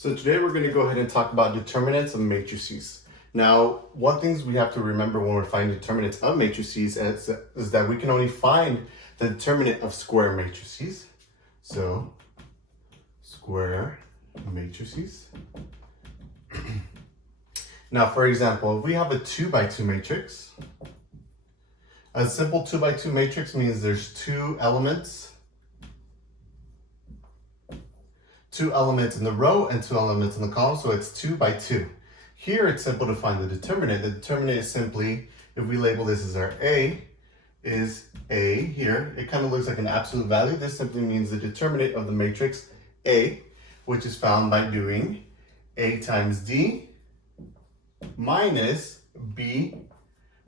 So today we're going to go ahead and talk about determinants of matrices. Now, one thing we have to remember when we're finding determinants of matrices is that we can only find the determinant of square matrices. So, square matrices. Now, for example, if we have a 2 by 2 matrix, a simple 2 by 2 matrix means there's two elements in the row and 2 elements in the column, so it's 2 by 2. Here it's simple to find the determinant. The determinant is simply, if we label this as our A, is A here. It kind of looks like an absolute value. This simply means the determinant of the matrix A, which is found by doing A times D minus B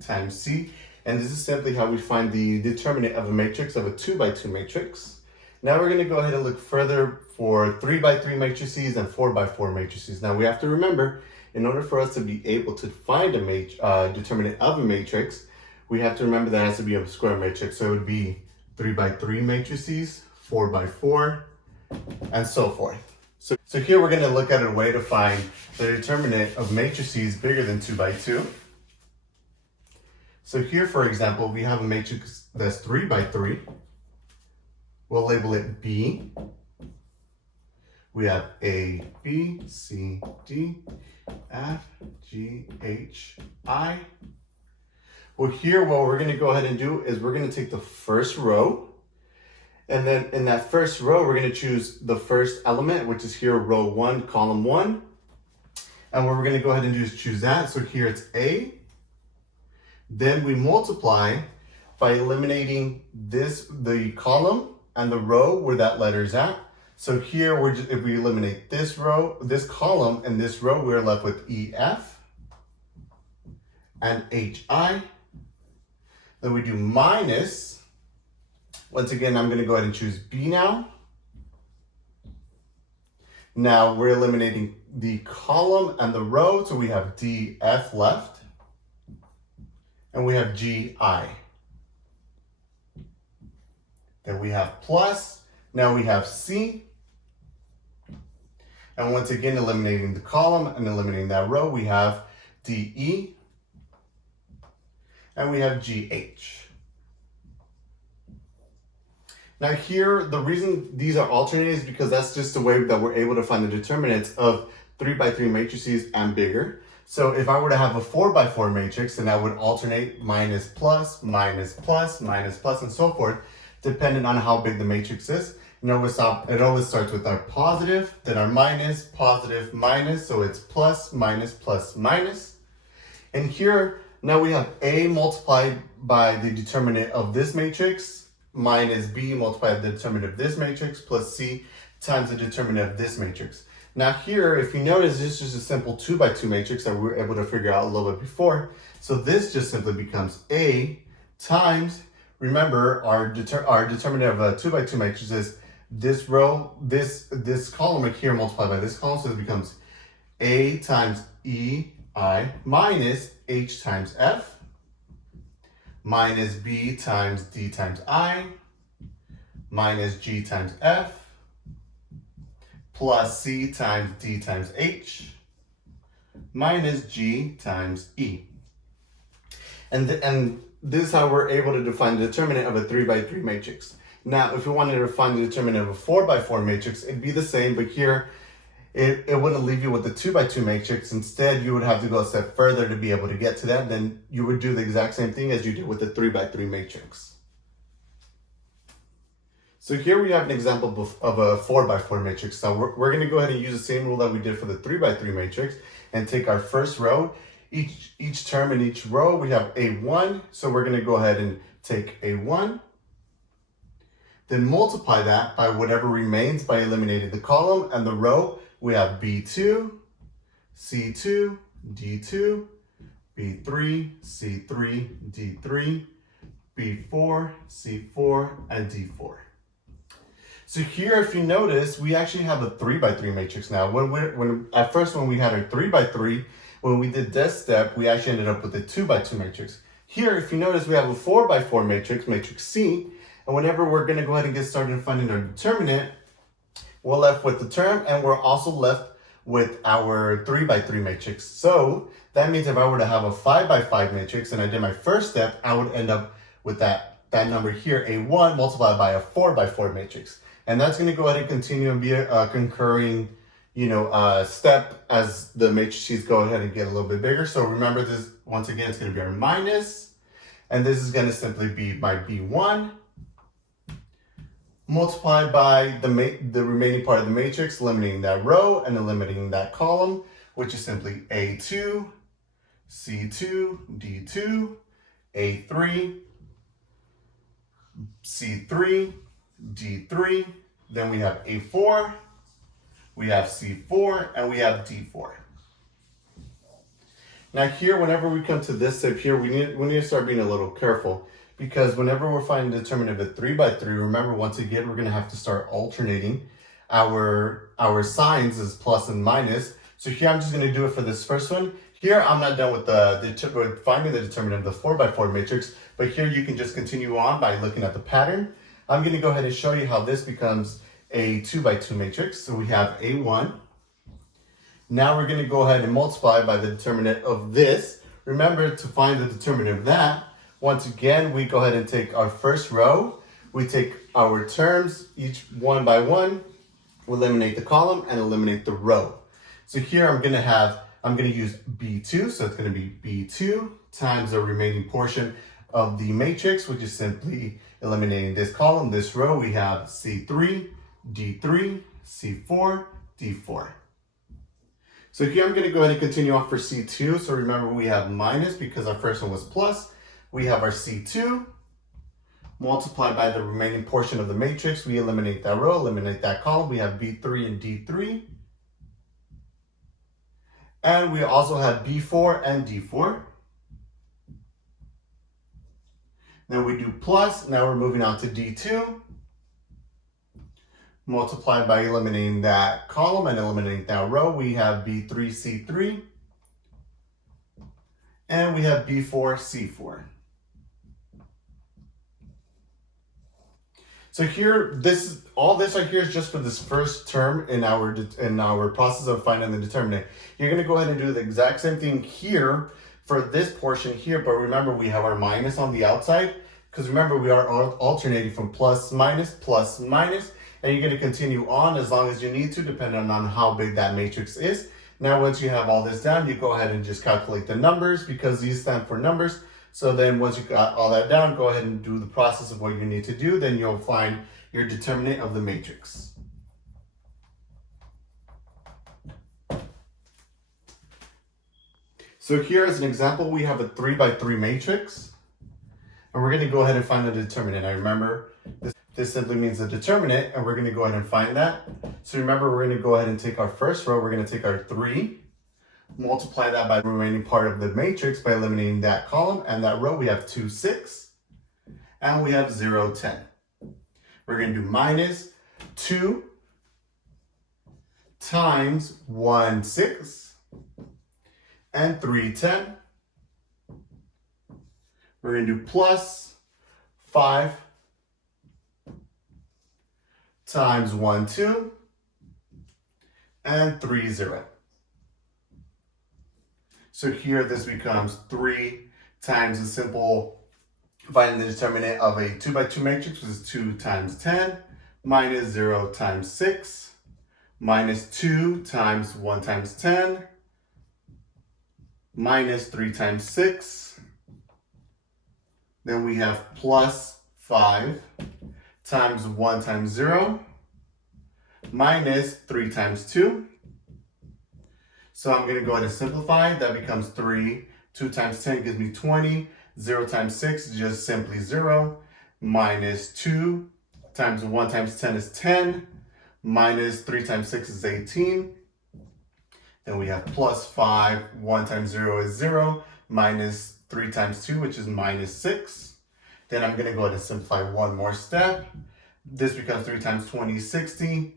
times C. And this is simply how we find the determinant of a matrix, of a 2 by 2 matrix. Now we're going to go ahead and look further for 3 by 3 matrices and 4 by 4 matrices. Now we have to remember, in order for us to be able to find a determinant of a matrix, we have to remember that it has to be a square matrix. So it would be 3 by 3 matrices, 4 by 4, and so forth. So here we're going to look at a way to find the determinant of matrices bigger than 2 by 2. So here, for example, we have a matrix that's 3 by 3. We'll label it B. We have A, B, C, D, F, G, H, I. Well, here what we're going to go ahead and do is we're going to take the first row, and then in that first row we're going to choose the first element, which is here row 1, column 1. And what we're going to go ahead and do is choose that. So here it's A. Then we multiply by eliminating the column and the row where that letter is at. So here, if we eliminate this row, this column, and this row, we're left with EF and HI. Then we do minus. Once again, I'm going to go ahead and choose B now. Now we're eliminating the column and the row, so we have DF left. And we have GI. Then we have plus. Now we have C. And once again, eliminating the column and eliminating that row, we have DE. And we have GH. Now here, the reason these are alternating is because that's just the way that we're able to find the determinants of 3 by 3 matrices and bigger. So if I were to have a 4 by 4 matrix, then I would alternate minus plus, minus plus, minus plus, and so forth, depending on how big the matrix is. It always starts with our positive, then our minus, positive, minus, so it's plus, minus, plus, minus. And here, now we have A multiplied by the determinant of this matrix, minus B multiplied by the determinant of this matrix, plus C times the determinant of this matrix. Now here, if you notice, this is just a simple 2 by 2 matrix that we were able to figure out a little bit before. So this just simply becomes A times, remember, our determinant of a 2 by 2 matrix is this row, this column right here multiplied by this column, so it becomes A times EI minus H times F minus B times D times I minus G times F plus C times D times H minus G times E. And this is how we're able to define the determinant of a 3 by 3 matrix. Now, if we wanted to find the determinant of a 4 by 4 matrix, it'd be the same, but here it wouldn't leave you with the 2 by 2 matrix. Instead, you would have to go a step further to be able to get to that. Then you would do the exact same thing as you did with the 3 by 3 matrix. So here we have an example of a 4 by 4 matrix. So we're going to go ahead and use the same rule that we did for the 3 by 3 matrix and take our first row. Each term in each row, we have A1. So we're going to go ahead and take A1. Then multiply that by whatever remains by eliminating the column and the row. We have B2, C2, D2, B3, C3, D3, B4, C4, and D4. So here, if you notice, we actually have a 3 by 3 matrix now. At first, when we had our 3 by 3, when we did this step, we actually ended up with a 2 by 2 matrix. Here, if you notice, we have a 4 by 4 matrix, matrix C, and whenever we're going to go ahead and get started finding our determinant, we're left with the term, and we're also left with our 3 by 3 matrix. So that means if I were to have a 5 by 5 matrix and I did my first step, I would end up with that number here, a1 multiplied by a 4 by 4 matrix. And that's going to go ahead and continue and be a concurring, step as the matrices go ahead and get a little bit bigger. So remember this, once again, it's going to be our minus, and this is going to simply be my B1 multiplied by the remaining part of the matrix, eliminating that row and eliminating that column, which is simply A2, C2, D2, A3, C3, D3, then we have A4, we have C4, and we have D4. Now here, whenever we come to this step here, we need to start being a little careful, because whenever we're finding the determinant of a 3 by 3, remember once again, we're going to have to start alternating our signs as plus and minus. So here I'm just going to do it for this first one. Here I'm not done with with finding the determinant of the 4 by 4 matrix, but here you can just continue on by looking at the pattern. I'm going to go ahead and show you how this becomes a 2 by 2 matrix. So we have A1. Now we're going to go ahead and multiply by the determinant of this. Remember, to find the determinant of that, once again, we go ahead and take our first row. We take our terms, each one by one. We eliminate the column and eliminate the row. So here I'm going to use B2. So it's going to be B2 times the remaining portion of the matrix, which is simply eliminating this column, this row. We have C3, D3, C4, D4. So here I'm going to go ahead and continue on for C2. So remember, we have minus because our first one was plus. We have our C2 multiplied by the remaining portion of the matrix. We eliminate that row, eliminate that column. We have B3 and D3. And we also have B4 and D4. Then we do plus. Now we're moving on to D2. Multiplied by eliminating that column and eliminating that row, we have B3, C3. And we have B4, C4. So here, all this right here is just for this first term in our process of finding the determinant. You're going to go ahead and do the exact same thing here for this portion here, but remember we have our minus on the outside, because remember we are alternating from plus, minus, and you're going to continue on as long as you need to, depending on how big that matrix is. Now, once you have all this down, you go ahead and just calculate the numbers, because these stand for numbers. So then once you got all that down, go ahead and do the process of what you need to do. Then you'll find your determinant of the matrix. So here as an example, we have a 3 by 3 matrix. And we're going to go ahead and find the determinant. Now remember, this simply means the determinant, and we're going to go ahead and find that. So remember, we're going to go ahead and take our first row. We're going to take our 3. Multiply that by the remaining part of the matrix by eliminating that column and that row. We have 2, 6, and we have 0, 10. We're going to do minus 2 times 1, 6, and 3, 10. We're going to do plus 5 times 1, 2, and 3, 0. So here this becomes 3 times the simple finding the determinant of a 2 by 2 matrix, which is 2 times 10, minus 0 times 6, minus 2 times 1 times 10, minus 3 times 6. Then we have plus 5 times 1 times 0, minus 3 times 2. So I'm going to go ahead and simplify. That becomes 3. 2 times 10 gives me 20. 0 times 6 is just simply 0. Minus 2 times 1 times 10 is 10. Minus 3 times 6 is 18. Then we have plus 5. 1 times 0 is 0. Minus 3 times 2, which is minus 6. Then I'm going to go ahead and simplify one more step. This becomes 3 times 20 is 60.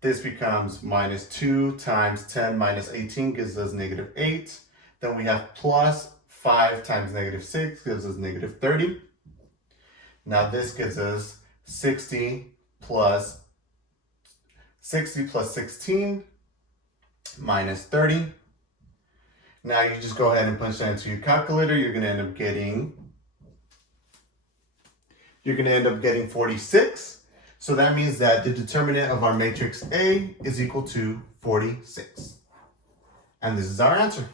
This becomes minus 2 times 10 minus 18 gives us negative 8. Then we have plus 5 times negative 6 gives us negative 30. Now this gives us 60 plus 16 minus 30. Now you just go ahead and punch that into your calculator. You're going to end up getting 46. So that means that the determinant of our matrix A is equal to 46. And this is our answer.